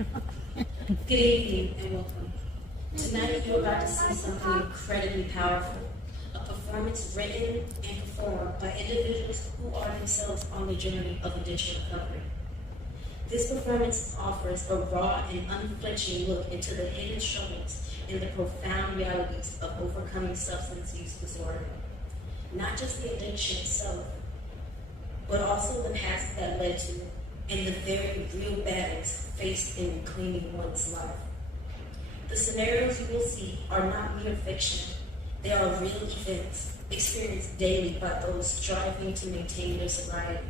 Good evening and welcome. Tonight you're about to see something incredibly powerful, a performance written and performed by individuals who are themselves on the journey of addiction recovery. This performance offers a raw and unflinching look into the hidden struggles and the profound realities of overcoming substance use disorder. Not just the addiction itself, but also the past that led to it, and the very real battles faced in reclaiming one's life. The scenarios you will see are not mere fiction. They are real events experienced daily by those striving to maintain their sobriety.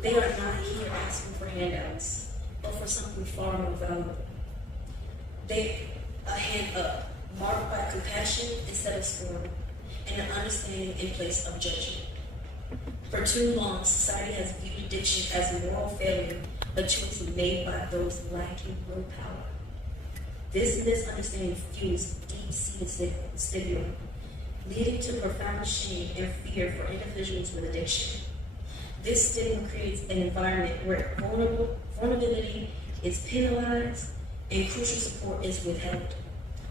They are not here asking for handouts, but for something far more valuable. They a hand up, marked by compassion instead of scorn, and an understanding in place of judgment. For too long, society has viewed addiction as a moral failure, a choice made by those lacking willpower. This misunderstanding fuels deep-seated stigma, leading to profound shame and fear for individuals with addiction. This stigma creates an environment where vulnerability is penalized and crucial support is withheld,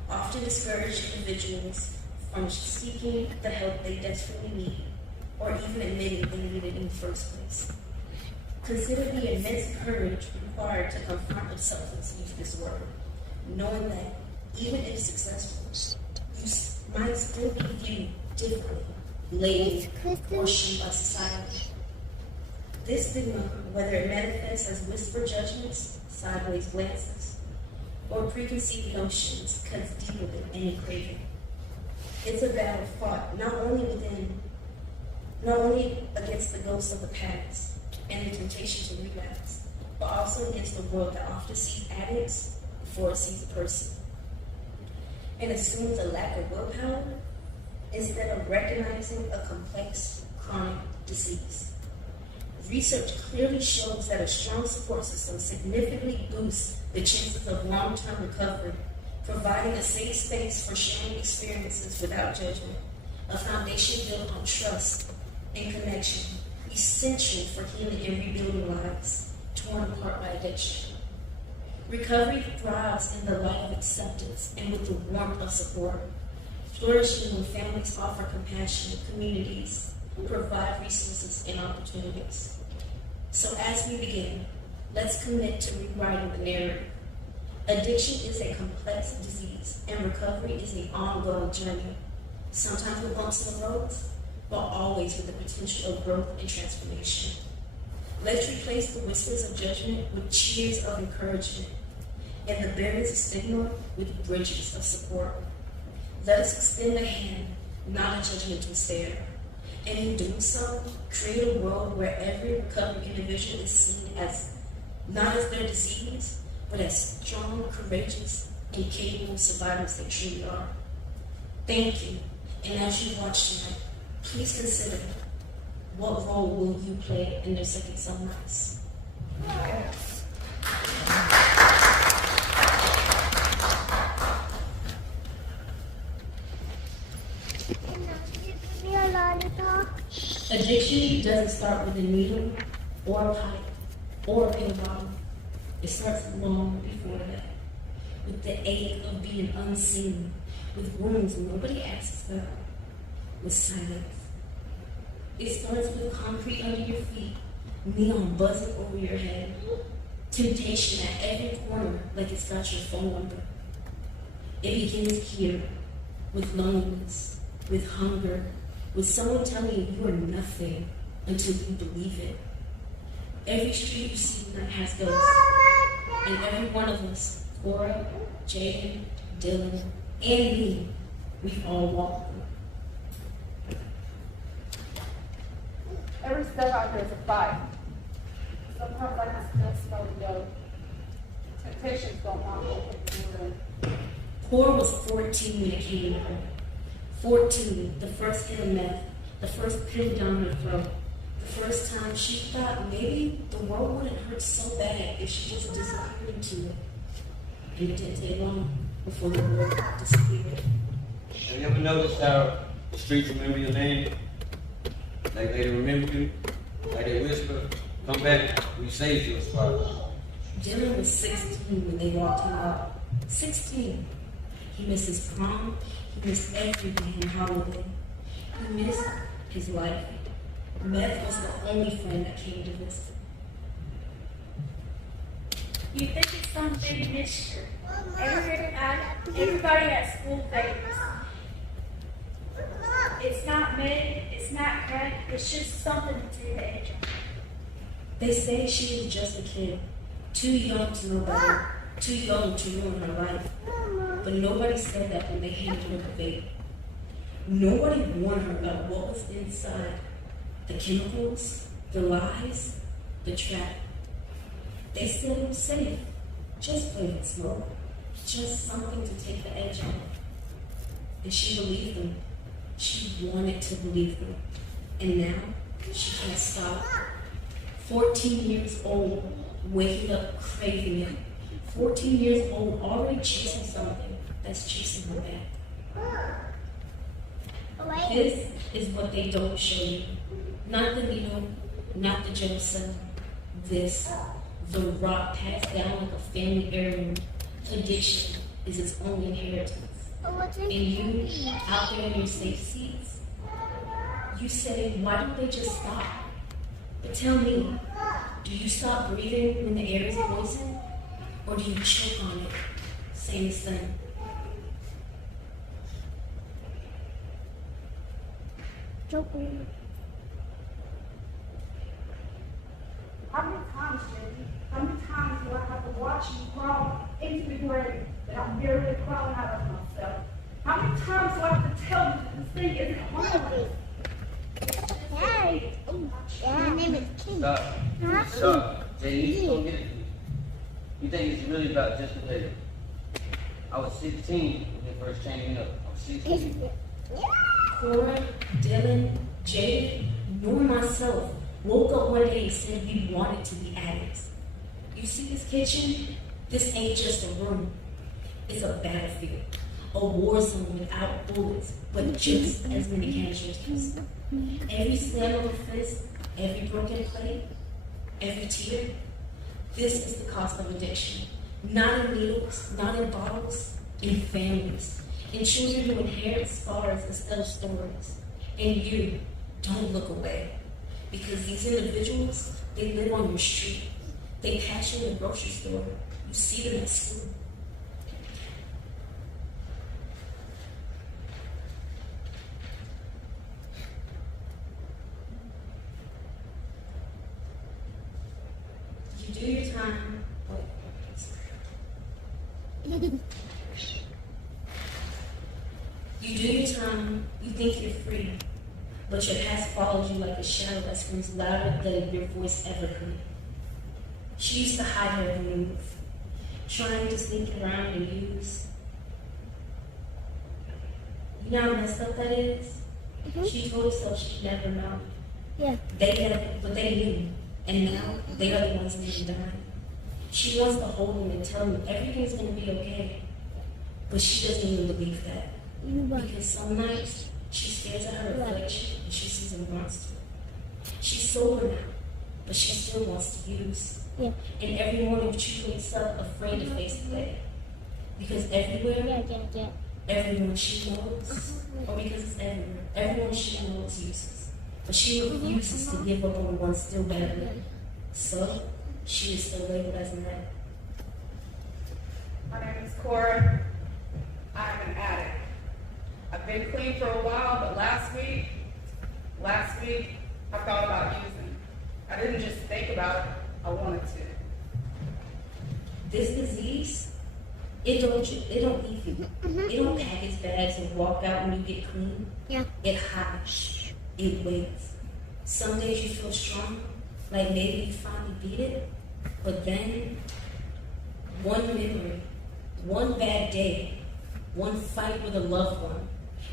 often discouraging individuals from seeking the help they desperately need, or even admitting they need it in the first place. Consider the immense courage required to confront a substance use disorder, knowing that even if successful, you might still be viewed differently, labeled, or shamed by society. This stigma, whether it manifests as whispered judgments, sideways glances, or preconceived notions, cuts deeper than any craving. It's a battle fought not only against the ghosts of the past and the temptation to relapse, but also against the world that often sees addicts before it sees a person, and assumes a lack of willpower instead of recognizing a complex chronic disease. Research clearly shows that a strong support system significantly boosts the chances of long-term recovery, providing a safe space for sharing experiences without judgment, a foundation built on trust and connection, essential for healing and rebuilding lives torn apart by addiction. Recovery thrives in the light of acceptance and with the warmth of support, flourishing when families offer compassion, communities provide resources and opportunities. So as we begin, let's commit to rewriting the narrative. Addiction is a complex disease, and recovery is an ongoing journey, sometimes with bumps in the road, but always with the potential of growth and transformation. Let's replace the whispers of judgment with cheers of encouragement, and the barriers of stigma with bridges of support. Let us extend a hand, not a judgmental stare. And in doing so, create a world where every recovered individual is seen as not as their disease, but as strong, courageous, and capable survivors they truly are. Thank you, and as you watch tonight, please consider, what role will you play in their second sunrise? Addiction doesn't start with a needle, or a pipe, or a pill bottle. It starts long before that, with the ache of being unseen, with wounds nobody asks about, with silence. It starts with concrete under your feet, neon buzzing over your head, temptation at every corner like it's got your phone number. It begins here, with loneliness, with hunger, with someone telling you you are nothing until you believe it. Every street you see tonight has ghosts, and every one of us, Cora, Jaden, Dylan, and me, we've all walked through. Every step out here is a fight. Sometimes I can still smell the dough. Temptations don't knock open the door. Cora was 14 when it came to her. 14, the first hit of meth, the first pill down her throat, the first time she thought maybe the world wouldn't hurt so bad if she just disappeared into it. And it didn't take long before the world disappeared. Have you ever noticed how the streets remember your name? Like they remember you? Like they whisper, come back, we saved you a spot. Dylan was 16 when they locked him up. 16. He missed his prom. He missed everything in holiday. He missed his life. Meth was the only friend that came to visit. You think it's some big mystery. Everybody at school thinks. It's not me, it's not crack, it's just something to take the edge off. They say she was just a kid, too young to know better, too young to ruin her life. But nobody said that when they handed her the vape. Nobody warned her about what was inside. The chemicals, the lies, the trap. They said it was safe. Just play it slow. Just something to take the edge off. And she believed them. She wanted to believe them. And now, she can't stop. 14 years old, waking up craving it. 14 years old, already chasing something that's chasing her back. This is what they don't show you. Not the needle, not the gel cell. This, the rock passed down like a family heirloom. Addiction is its only inheritance. And you, out there in your safe seats, you say, why don't they just stop? But tell me, do you stop breathing when the air is poisoned? Or do you choke on it? Same thing. Choking. How many times, Jamie? How many times do I have to watch you crawl into the grave that I'm barely crawling out of myself? How many times do I have to tell you that this thing isn't harmless? Hey, my name is Kim. Stop. Stop. Jay, you just don't get it. You think it's really about just the day? I was 16 when they first changed me up. I was 16. Cora, Dylan, Jade, nor myself woke up one day and said we wanted to be addicts. You see this kitchen? This ain't just a room. It's a battlefield. A war zone without bullets, but just as many casualties. Every slam of a fist, every broken plate, every tear. This is the cost of addiction. Not in needles, not in bottles, in families. In children who inherit scars instead of stories. And you, don't look away. Because these individuals, they live on your street. They pass you in the grocery store. You see them at school. You do your time. You do your time, you think you're free, but your past follows you like a shadow that screams louder than your voice ever could. She used to hide her every move, trying to sneak around and use. You know how messed up that is? She told herself she'd never know. Yeah. They had it, but they knew, and now they are the ones leaving dying. She wants to hold them and tell them everything's going to be okay, but she doesn't even believe that. Because some nights, she stares at her reflection and she sees a monster. She's sober now, but she still wants to use. Yeah. And every morning she wakes up afraid to face the day. Because everywhere, everyone she knows, or because it's everywhere, everyone she knows uses. But she refuses to give up on the one still battling. So, she is still labeled as an addict. My name is Cora. I'm an addict. I've been clean for a while, but last week, I thought about using. I didn't just think about it, I wanted to. This disease, it don't leave you. It don't pack its bags and walk out when you get clean. Yeah. It hides. It waits. Some days you feel strong, like maybe you finally beat it, but then one memory, one bad day, one fight with a loved one,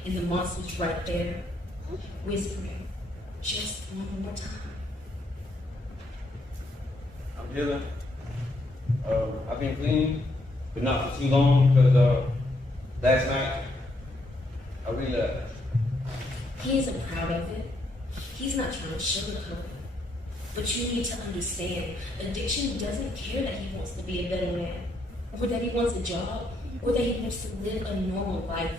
and the monster's right there, whispering, just one more time. I'm Dylan. I've been clean, but not for too long because last night I relapsed. He isn't proud of it. He's not trying to sugarcoat it. But you need to understand, addiction doesn't care that he wants to be a better man, or that he wants a job, or that he wants to live a normal life.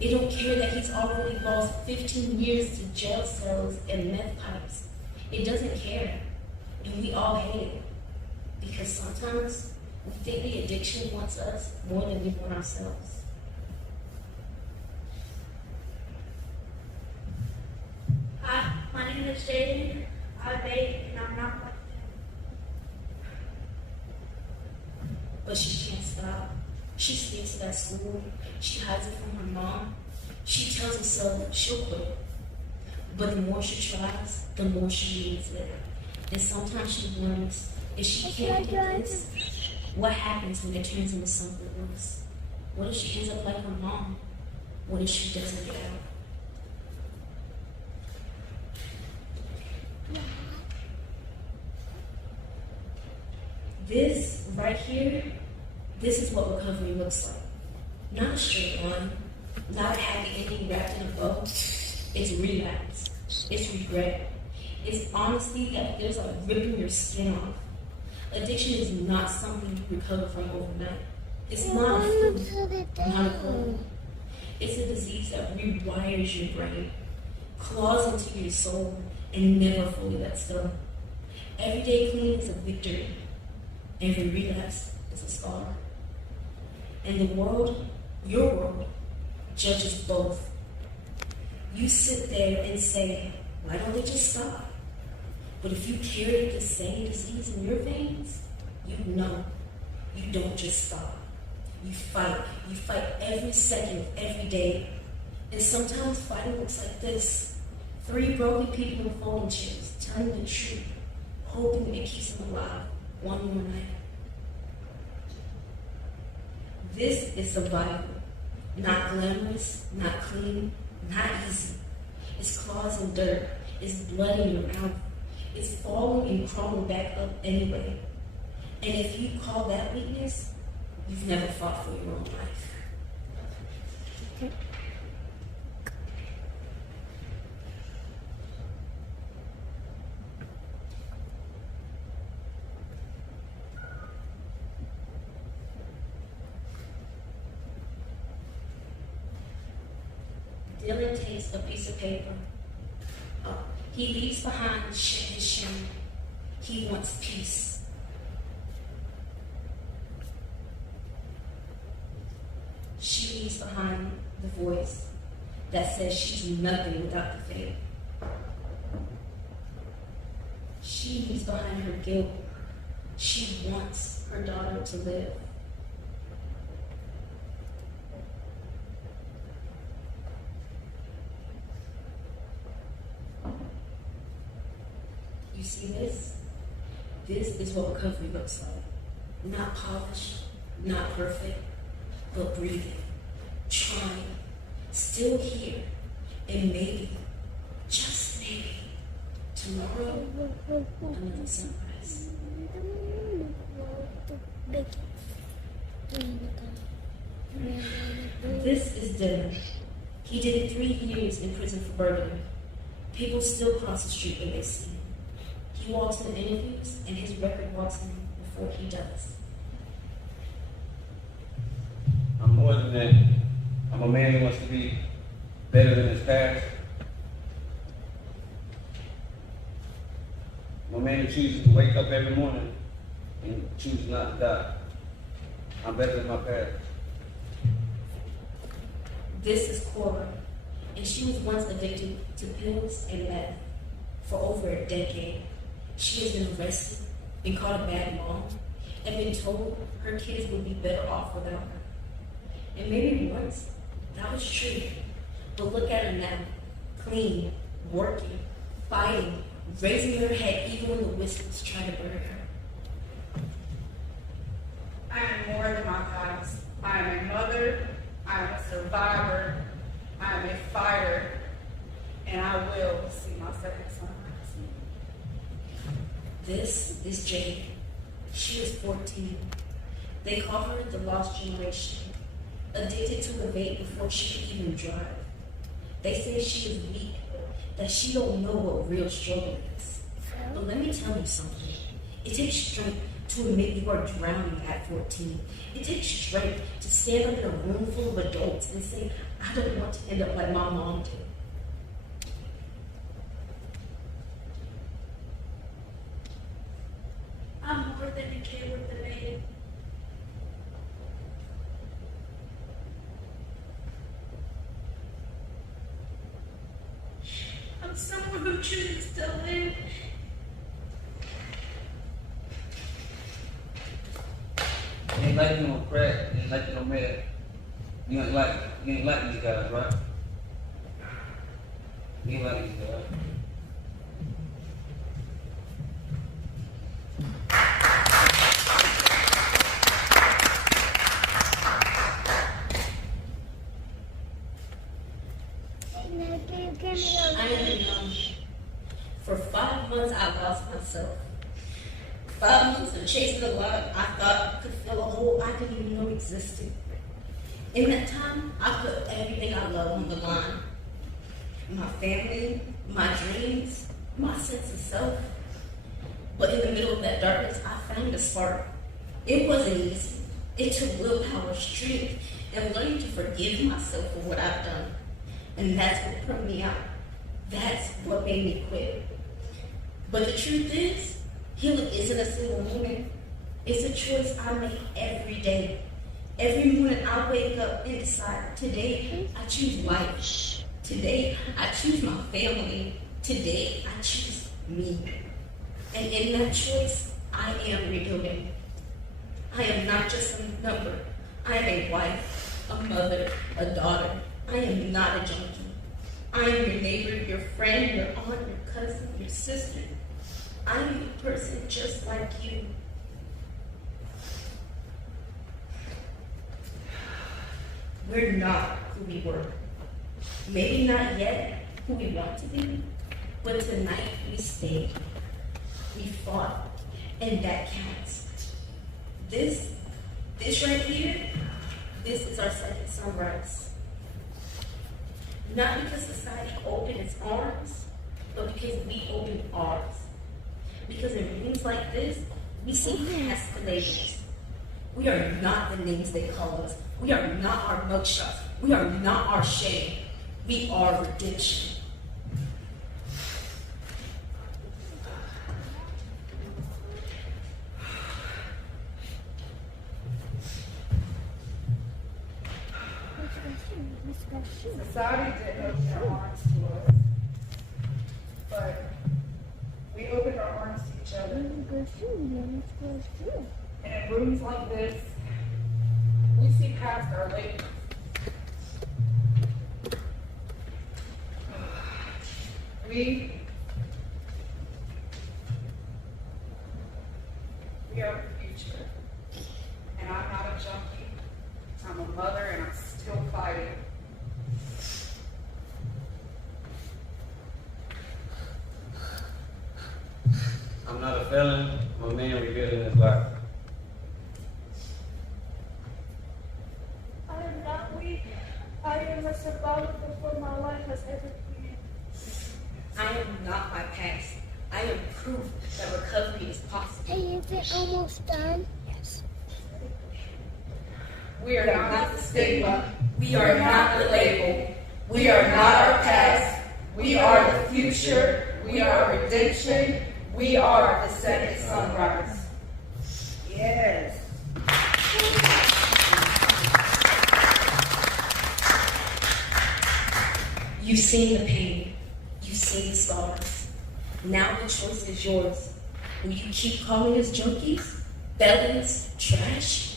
They don't care that he's already lost 15 years to jail cells and meth pipes. It doesn't care. And we all hate it. Because sometimes we think the addiction wants us more than we want ourselves. Hi, my name is Jaden. I vape and I'm not like them. But she can't stop. She sneaks it at school. She hides it from her mom. She tells herself she'll quit. But the more she tries, the more she needs it. And sometimes she wonders, if she can't do this, what happens when it turns into something else? What if she ends up like her mom? What if she doesn't get out? This right here, this is what recovery looks like. Not a straight line, not a happy ending wrapped in a bow. It's relapse, it's regret, it's honesty that feels like ripping your skin off. Addiction is not something you recover from overnight. It's not a flu, not a cold. It's a disease that rewires your brain, claws into your soul, and never fully lets go. Every day clean is a victory. Every relapse is a scar. And the world, your world, judges both. You sit there and say, why don't they just stop? But if you carry the same disease in your veins, you know you don't just stop. You fight. You fight every second, every day. And sometimes fighting looks like this. 3 broken people in folding chairs, telling the truth, hoping it keeps them alive one more night. This is survival. Not glamorous, not clean, not easy. It's claws in dirt. It's blood in your mouth. It's falling and crawling back up anyway. And if you call that weakness, you've never fought for your own life. Dylan takes a piece of paper. He leaves behind his shame. He wants peace. She leaves behind the voice that says she's nothing without the faith. She leaves behind her guilt. She wants her daughter to live. You see this? This is what recovery looks like. Not polished, not perfect, but breathing, trying, still here, and maybe, just maybe, tomorrow, another sunrise. This is Dylan. He did 3 years in prison for burglary. People still cross the street when they see him. He walks in interviews, and his record walks in before he does. I'm more than that. I'm a man who wants to be better than his past. I'm a man who chooses to wake up every morning and choose not to die. I'm better than my past. This is Cora, and she was once addicted to pills and meth for over a decade. She has been arrested, been called a bad mom, and been told her kids would be better off without her. And maybe once that was true, but look at her now, clean, working, fighting, raising her head even when the whistles try to burn her. I am more than my past. I am a mother, I am a survivor, I am a fighter, and I will see my second sunrise. This is Jade. She is 14. They call her the lost generation, addicted to the vape before she could even drive. They say she is weak, that she don't know what real struggle is. But let me tell you something. It takes strength to admit you are drowning at 14. It takes strength to stand up in a room full of adults and say, I don't want to end up like my mom did. I'm more than a kid with a baby. I'm someone who chooses to live. You ain't like no crack, you ain't like no meth. You ain't like these guys, right? You ain't like these guys. I am young. For 5 months, I lost myself. 5 months of chasing a lot I thought I could fill a hole I didn't even know existed. In that time, I put everything I love on the line. My family, my dreams, my sense of self. But in the middle of that darkness, I found a spark. It wasn't easy. It took willpower, strength, and learning to forgive myself for what I've done. And that's what put me out. That's what made me quit. But the truth is, healing isn't a single moment. It's a choice I make every day. Every morning I wake up and decide, today I choose life. Today I choose my family. Today I choose me. And in that choice, I am rebuilding. I am not just a number. I am a wife, a mother, a daughter. I am not a junkie. I am your neighbor, your friend, your aunt, your cousin, your sister. I am a person just like you. We're not who we were. Maybe not yet who we want to be, but tonight we stayed. We fought, and that counts. This right here, this is our second sunrise. Not because society opened its arms, but because we opened ours. Because in rooms like this, we see past the labels. We are not the names they call us. We are not our mugshots. We are not our shame. We are redemption. Society didn't open their arms to us, but we opened our arms to each other. And in rooms like this, we see past our labels. We are the future. And I'm not a junkie. I'm a mother and I'm still fighting. I'm not a felon, I'm a man rebuilding his life. I am not weak. I am a survivor before my life has ever been. I am not my past. I am proof that recovery is possible. Hey, is it almost done? Yes. We are not the stigma. We are not the label. We are not our past. We are the future. We are redemption. We are the second sunrise. Yes. You've seen the pain. You've seen the scars. Now the choice is yours. Will you keep calling us junkies, felons, trash?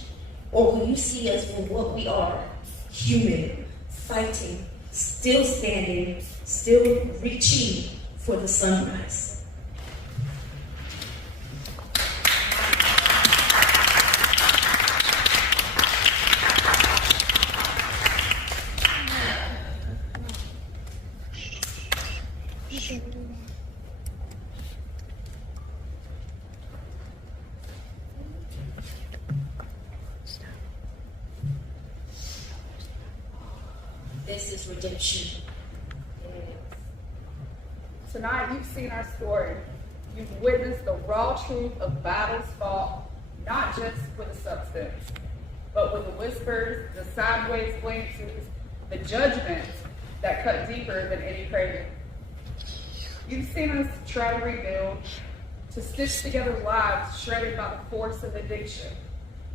Or will you see us for what we are? Human, fighting, still standing, still reaching for the sunrise. This is redemption. Tonight, you've seen our story. You've witnessed the raw truth of battles fought, not just with a substance, but with the whispers, the sideways glances, the judgments that cut deeper than any craving. You've seen us try to rebuild, to stitch together lives shredded by the force of addiction,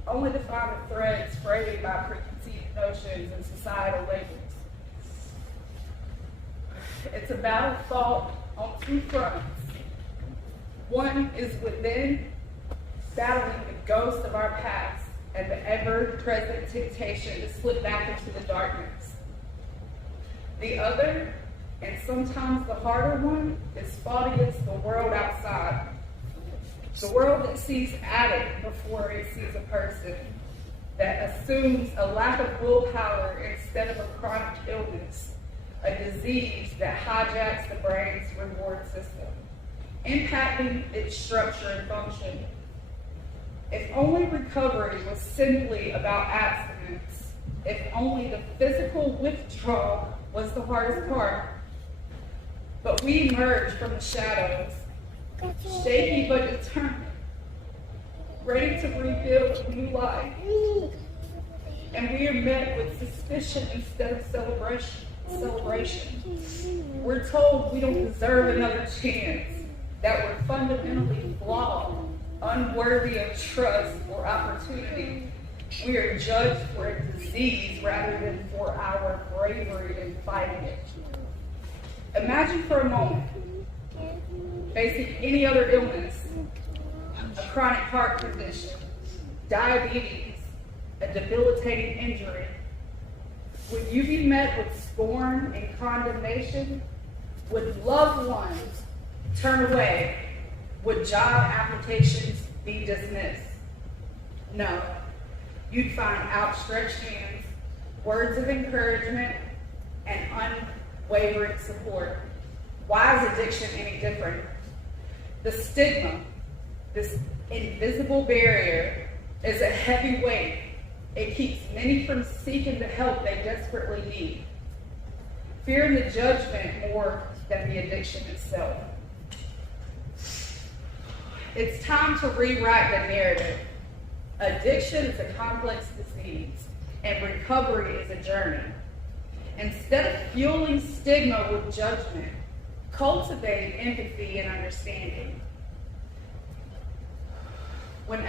only to find the threads frayed by preconceived notions and societal labels. It's a battle fought on two fronts. One is within, battling the ghost of our past and the ever-present temptation to slip back into the darkness. The other, and sometimes the harder one, is fought against the world outside. The world that sees addict before it sees a person, that assumes a lack of willpower instead of a chronic illness, a disease that hijacks the brain's reward system, impacting its structure and function. If only recovery was simply about abstinence, if only the physical withdrawal was the hardest part. But we emerge from the shadows, shaky but determined, ready to rebuild a new life. And we are met with suspicion instead of celebration. We're told we don't deserve another chance, that we're fundamentally flawed, unworthy of trust or opportunity. We are judged for a disease rather than for our bravery in fighting it. Imagine for a moment facing any other illness, a chronic heart condition, diabetes, a debilitating injury. Would you be met with scorn and condemnation? Would loved ones turn away? Would job applications be dismissed? No. You'd find outstretched hands, words of encouragement, and unwavering support. Why is addiction any different? The stigma, this invisible barrier, is a heavy weight. It keeps many from seeking the help they desperately need, fearing the judgment more than the addiction itself. It's time to rewrite the narrative. Addiction is a complex disease, and recovery is a journey. Instead of fueling stigma with judgment, cultivate empathy and understanding. When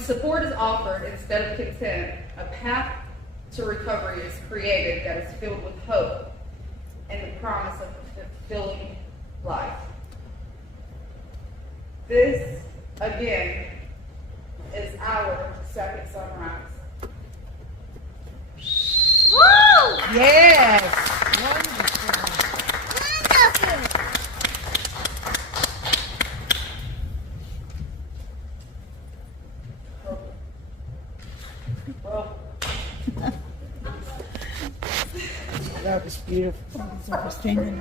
support is offered instead of contempt, a path to recovery is created that is filled with hope and the promise of a fulfilling life. This, again, is our second sunrise. Woo! Yes. Wonderful. Wonderful. Well, That was beautiful. Christina.